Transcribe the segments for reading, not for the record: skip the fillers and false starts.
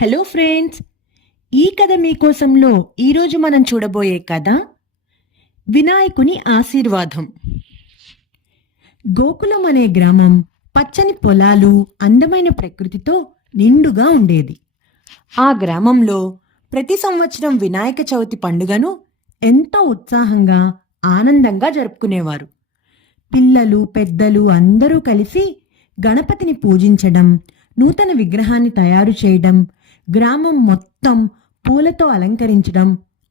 Hello friends, ఈ కథ మీకోసంలో ఈరోజు మనం చూడబోయే కథ వినాయకుని ఆశీర్వాదం. గోకులం అనే గ్రామం పచ్చని పొలాలు, అందమైన ప్రకృతితో నిండుగా ఉండేది. ఆ గ్రామంలో ప్రతి సంవత్సరం వినాయక చవితి పండుగను ఎంతో ఉత్సాహంగా, ఆనందంగా జరుపుకునేవారు. పిల్లలు, పెద్దలు అందరూ కలిసి గణపతిని పూజించడం, నూతన విగ్రహాన్ని తయారు చేయడం, గ్రామం మొత్తం పూలతో అలంకరించడం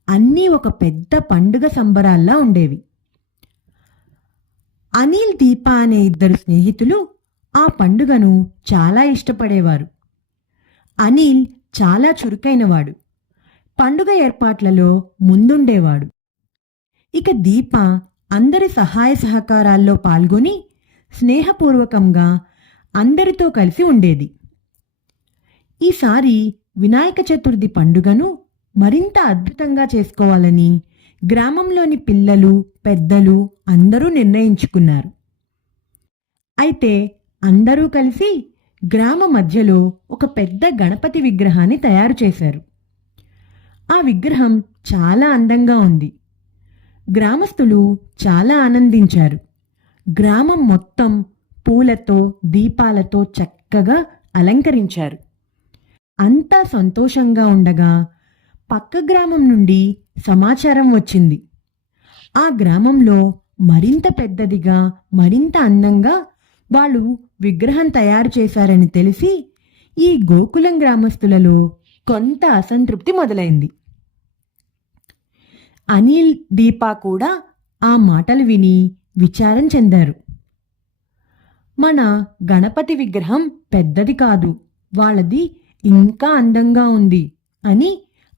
అన్నీ ఒక పెద్ద పండుగ సంబరాల్లా ఉండేవి. అనిల్, దీప అనే ఇద్దరు స్నేహితులు ఆ పండుగను చాలా ఇష్టపడేవారు. అనిల్ చాలా చురుకైనవాడు, పండుగ ఏర్పాట్లలో ముందుండేవాడు. ఇక దీప అందరి సహాయ సహకారాల్లో పాల్గొని స్నేహపూర్వకంగా అందరితో కలిసి ఉండేది. ఈసారి వినాయక చతుర్థి పండుగను మరింత అద్భుతంగా చేసుకోవాలని గ్రామంలోని పిల్లలు, పెద్దలు అందరూ నిర్ణయించుకున్నారు. అయితే అందరూ కలిసి గ్రామ మధ్యలో ఒక పెద్ద గణపతి విగ్రహాన్ని తయారు చేశారు. ఆ విగ్రహం చాలా అందంగా ఉంది. గ్రామస్తులు చాలా ఆనందించారు. గ్రామం మొత్తం పూలతో, దీపాలతో చక్కగా అలంకరించారు. అంతా సంతోషంగా ఉండగా పక్క గ్రామం నుండి సమాచారం వచ్చింది. ఆ గ్రామంలో మరింత పెద్దదిగా, మరింత అందంగా వాళ్ళు విగ్రహం తయారు చేశారని తెలిసి ఈ గోకులం గ్రామస్తులలో కొంత అసంతృప్తి మొదలైంది. అనిల్, దీప కూడా ఆ మాటలు విని విచారం చెందారు. మన గణపతి విగ్రహం పెద్దది కాదు, వాళ్ళది ఇంకా అందంగా ఉంది అని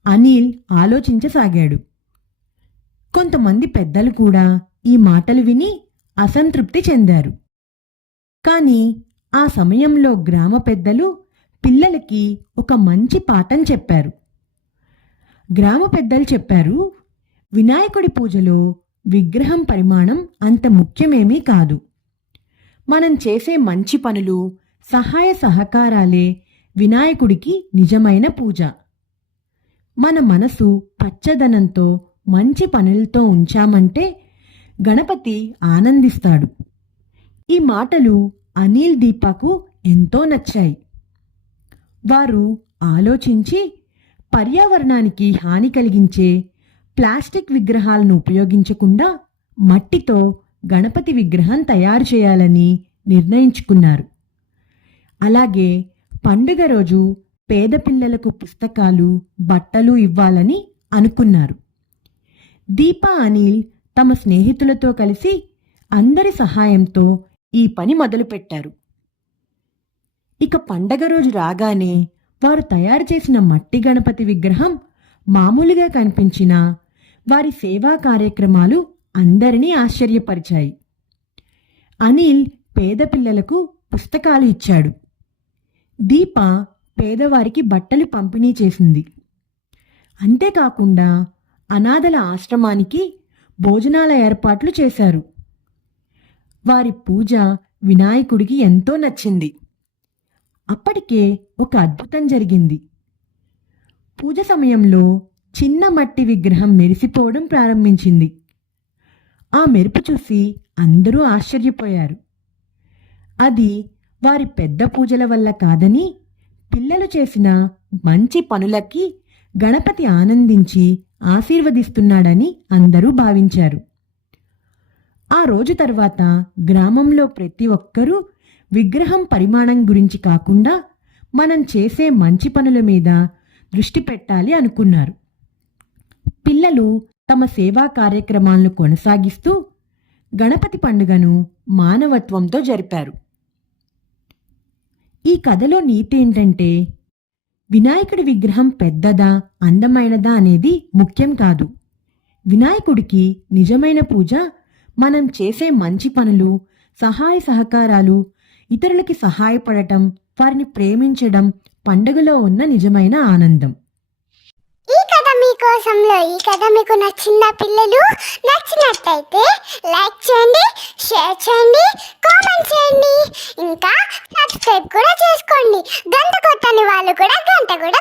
అనిల్ ఆలోచించసాగాడు. కొంతమంది పెద్దలు కూడా ఈ మాటలు విని అసంతృప్తి చెందారు. కానీ ఆ సమయంలో గ్రామ పెద్దలు పిల్లలకి ఒక మంచి పాఠం చెప్పారు. గ్రామ పెద్దలు చెప్పారు, వినాయకుడి పూజలో విగ్రహం పరిమాణం అంత ముఖ్యమేమీ కాదు. మనం చేసే మంచి పనులు, సహాయ సహకారాలే వినాయకుడికి నిజమైన పూజ. మన మనసు పచ్చదనంతో, మంచి పనులతో ఉంచామంటే గణపతి ఆనందిస్తాడు. ఈ మాటలు అనిల్, దీపకు ఎంతో నచ్చాయి. వారు ఆలోచించి పర్యావరణానికి హాని కలిగించే ప్లాస్టిక్ విగ్రహాలను ఉపయోగించకుండా మట్టితో గణపతి విగ్రహం తయారు చేయాలని నిర్ణయించుకున్నారు. అలాగే పండుగ రోజు పేద పిల్లలకు పుస్తకాలు, బట్టలు ఇవ్వాలని అనుకున్నారు. దీప, అనిల్ తమ స్నేహితులతో కలిసి అందరి సహాయంతో ఈ పని మొదలుపెట్టారు. ఇక పండగ రోజు రాగానే వారు తయారు చేసిన మట్టి గణపతి విగ్రహం మామూలుగా కనిపించినా వారి సేవా కార్యక్రమాలు అందరినీ ఆశ్చర్యపరిచాయి. అనిల్ పేద పిల్లలకు పుస్తకాలు ఇచ్చాడు. దీప పేదవారికి బట్టలు పంపిణీ చేసింది. అంతేకాకుండా అనాథల ఆశ్రమానికి భోజనాల ఏర్పాట్లు చేశారు. వారి పూజ వినాయకుడికి ఎంతో నచ్చింది. అప్పటికే ఒక అద్భుతం జరిగింది. పూజ సమయంలో చిన్న మట్టి విగ్రహం మెరిసిపోవడం ప్రారంభించింది. ఆ మెరుపు చూసి అందరూ ఆశ్చర్యపోయారు. అది వారి పెద్ద పూజల వల్ల కాదని, పిల్లలు చేసిన మంచి పనులకి గణపతి ఆనందించి ఆశీర్వదిస్తున్నాడని అందరూ భావించారు. ఆ రోజు తర్వాత గ్రామంలో ప్రతి ఒక్కరూ విగ్రహం పరిమాణం గురించి కాకుండా మనం చేసే మంచి పనుల మీద దృష్టి పెట్టాలి అనుకున్నారు. పిల్లలు తమ సేవా కార్యక్రమాలను కొనసాగిస్తూ గణపతి పండుగను మానవత్వంతో జరిపారు. ఈ కథలో నీతి ఏంటంటే, వినాయకుడి విగ్రహం పెద్దదా, అందమైనదా అనేది ముఖ్యం కాదు. వినాయకుడికి నిజమైన పూజ మనం చేసే మంచి పనులు, సహాయ సహకారాలు, ఇతరులకి సహాయపడటం, వారిని ప్రేమించడం పండుగలో ఉన్న నిజమైన ఆనందం. ఈ కథ మీకు నచ్చిందా పిల్లలు? నచ్చినట్టయితే లైక్ చేయండి, షేర్ చేయండి, కామెంట్ చేయండి, ఇంకా సబ్స్క్రైబ్ కూడా చేసుకోండి. గంట కొట్టని వాళ్ళు కూడా గంట కూడా